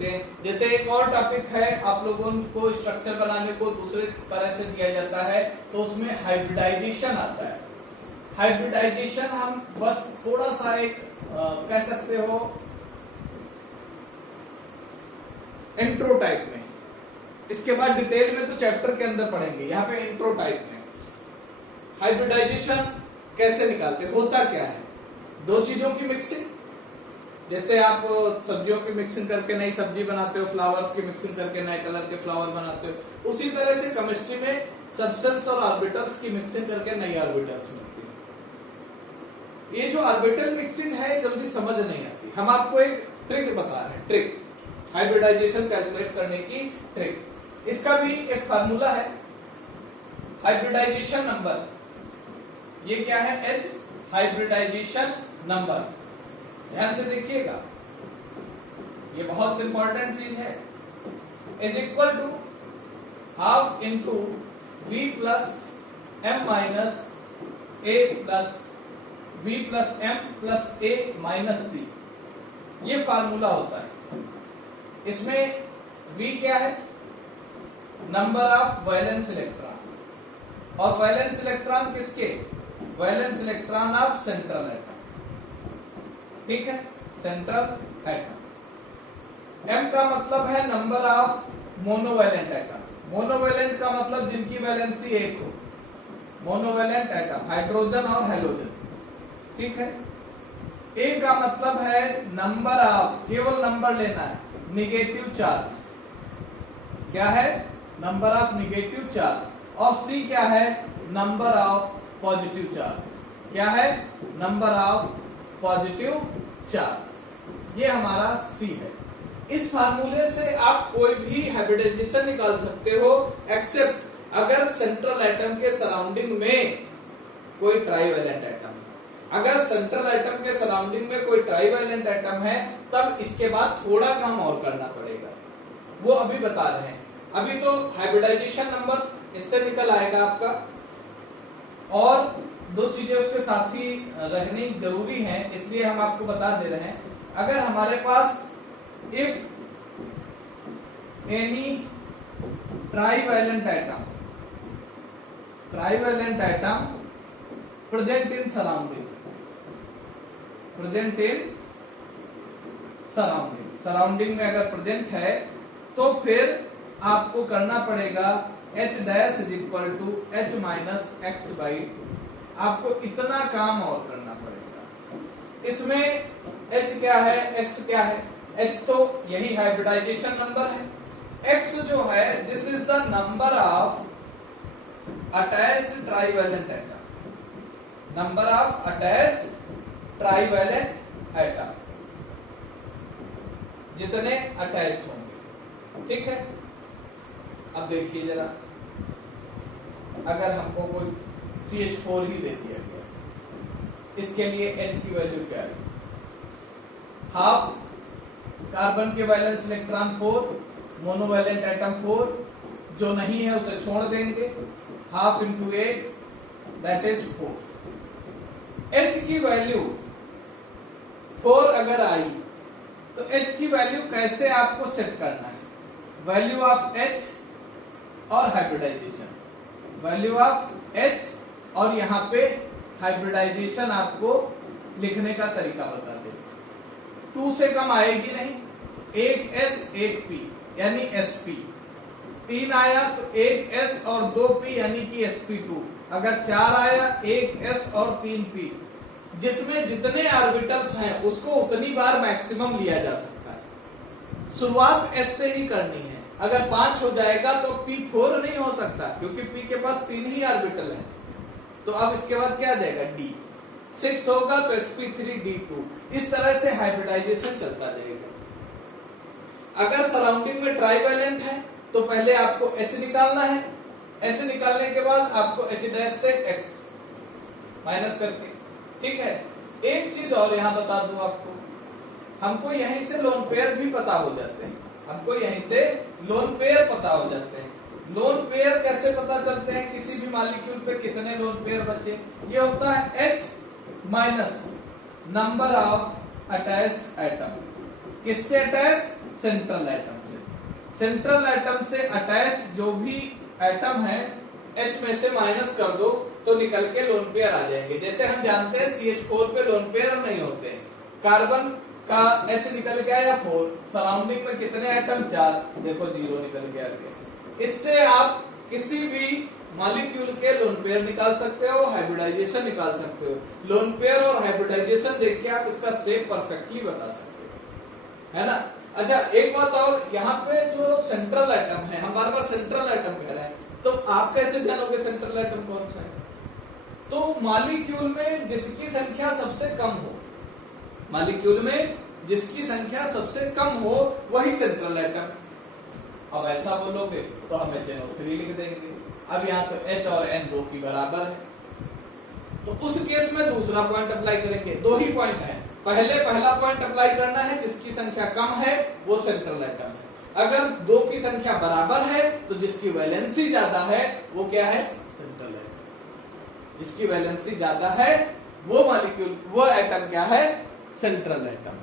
जैसे एक और टॉपिक है, आप लोगों को स्ट्रक्चर बनाने को दूसरे तरह से दिया जाता है तो उसमें हाइब्रिडाइजेशन आता है। हाइब्रिडाइजेशन हम बस थोड़ा सा एक कह सकते हो इंट्रो टाइप में, इसके बाद डिटेल में तो चैप्टर के अंदर पढ़ेंगे। यहाँ पे इंट्रो टाइप में हाइब्रिडाइजेशन कैसे निकालते, होता क्या है, दो चीजों की मिक्सिंग, जैसे आप सब्जियों की मिक्सिंग करके नई सब्जी बनाते हो, फ्लावर्स की मिक्सिंग करके नए कलर के फ्लावर बनाते हो, उसी तरह से केमिस्ट्री में सबसेंस और ऑर्बिटल्स की मिक्सिंग करके नई ऑर्बिटल्स मिलती है। ये जो ऑर्बिटल मिक्सिंग है जल्दी समझ नहीं आती, हम आपको एक ट्रिक बता रहे हैं, ट्रिक हाइब्रिडाइजेशन कैलकुलेट करने की ट्रिक। इसका भी एक फार्मूला है, हाइब्रिडाइजेशन नंबर, ये क्या है, H हाइब्रिडाइजेशन नंबर। ध्यान से देखिएगा, ये बहुत इंपॉर्टेंट चीज है। Is equal to half into V plus M minus A plus V plus M plus A minus C, ये फार्मूला होता है। इसमें V क्या है, नंबर ऑफ वैलेंस इलेक्ट्रॉन, और वैलेंस इलेक्ट्रॉन किसके, valence electron of central atom, ठीक है, सेंट्रल एटम। M का मतलब है number of monovalent atom, monovalent का मतलब जिनकी वैलेंसी एक हो, मोनोवैलेंट एटम, हाइड्रोजन और हेलोजन, ठीक है। A का मतलब है नंबर ऑफ, केवल नंबर लेना है, निगेटिव चार्ज, क्या है, नंबर ऑफ निगेटिव चार्ज, और C क्या है, नंबर ऑफ पॉजिटिव चार्ज, क्या है, नंबर ऑफ पॉजिटिव चार्ज, ये हमारा C है। इस फार्मूले से आप कोई भी हाइब्रिडाइजेशन निकाल सकते हो, एक्सेप्ट अगर सेंट्रल एटम के सराउंडिंग में कोई ट्राइवैलेंट एटम है। अगर सेंट्रल एटम के सराउंडिंग में कोई ट्राइवैलेंट एटम है तब इसके बाद थोड़ा काम और करना पड़ेगा, वो अभी बता रहे हैं। अभी तो हाइब्रिडाइजेशन नंबर इससे निकल आएगा आपका, और दो चीजें उसके साथ ही रहनी जरूरी हैं, इसलिए हम आपको बता दे रहे हैं। अगर हमारे पास if any trivalent atom, trivalent atom present in surrounding, present in surrounding, surrounding में अगर प्रेजेंट है तो फिर आपको करना पड़ेगा H dash is equal to H minus x by two, आपको इतना काम और करना पड़ेगा। इसमें H क्या है, X क्या है, H तो यही हाइब्रिडाइजेशन नंबर है, X जो है this is the number of attached trivalent atom, number of attached trivalent atom, जितने अटैच्ड होंगे, ठीक है। अब देखिए जरा, अगर हमको कोई CH4 ही दे दिया गया, इसके लिए H की वैल्यू क्या है, हाफ कार्बन के वैलेंस इलेक्ट्रॉन 4, मोनोवैलेंट एटम 4, जो नहीं है उसे छोड़ देंगे, half into 8 that is 4। H की वैल्यू 4 अगर आई तो H की वैल्यू कैसे आपको सेट करना है, वैल्यू ऑफ H और हाइब्रिडाइजेशन, वैल्यू ऑफ H और यहाँ पे हाइब्रिडाइजेशन आपको लिखने का तरीका बता दे। 2 से कम आएगी नहीं, एक S एक P यानी SP, 3 आया तो एक S और 2 P यानी कि sp2, अगर 4 आया एक S और 3 P, जिसमें जितने ऑर्बिटल्स हैं उसको उतनी बार मैक्सिमम लिया जा सकता है। शुरुआत S से ही करनी है, अगर 5 हो जाएगा तो P4 नहीं हो सकता क्योंकि P के पास 3 ही ऑर्बिटल है, तो अब इसके बाद क्या देगा, D। 6 होगा तो sp3d2, इस तरह से हाइब्रिडाइजेशन चलता रहेगा। अगर सराउंडिंग में ट्राइवैलेंट है तो पहले आपको H निकालना है, H निकालने के बाद आपको H डैश से X माइनस करके, ठीक है। एक चीज और यहाँ बता दूं आपको, हमको यहीं से लोन पेयर भी पता हो जाते हैं, हमको यहीं से लोन पेयर पता हो जाते हैं। लोन पेयर कैसे पता चलते हैं, किसी भी मॉलिक्यूल पे कितने लोन पेयर बचे, ये होता है H minus number of attached atom, किससे अटैच, सेंट्रल एटम से। सेंट्रल एटम से अटैच्ड जो भी एटम है H में से माइनस कर दो तो निकल के लोन पेयर आ जाएंगे। जैसे हम जानते हैं CH4 पे लोन पेयर नहीं होते, कार्बन का H निकल के आया 4, सराउंडिंग में कितने एटम 4, देखो 0 निकल के आ गया। इससे आप किसी भी मॉलिक्यूल के लोन पेयर निकाल सकते हो, हाइब्रिडाइजेशन निकाल सकते हो। लोन पेयर और हाइब्रिडाइजेशन देख के आप इसका शेप परफेक्टली बता सकते हो, है ना। अच्छा एक बात और, यहाँ पे जो सेंट्रल एटम है, हम बार बार सेंट्रल एटम कह रहे हैं, तो आप कैसे जानोगे सेंट्रल एटम कौन सा है? तो मॉलिक्यूल में जिसकी संख्या सबसे कम हो, मॉलिक्यूल में जिसकी संख्या सबसे कम हो वही सेंट्रल एटम है। अब ऐसा बोलोगे तो हम HNO3 लिख देंगे। अब यहाँ तो H और N दो की बराबर है, तो उस केस में दूसरा पॉइंट अप्लाई करेंगे। दो ही पॉइंट है, पहला पॉइंट अप्लाई करना है, जिसकी संख्या कम है वो सेंट्रल एटम है। अगर दो की संख्या बराबर है तो जिसकी वैलेंसी ज्यादा है वो क्या है? Central atom. जिसकी वैलेंसी ज्यादा है वो मॉलिक्यूल, वो एटम क्या है? Central atom.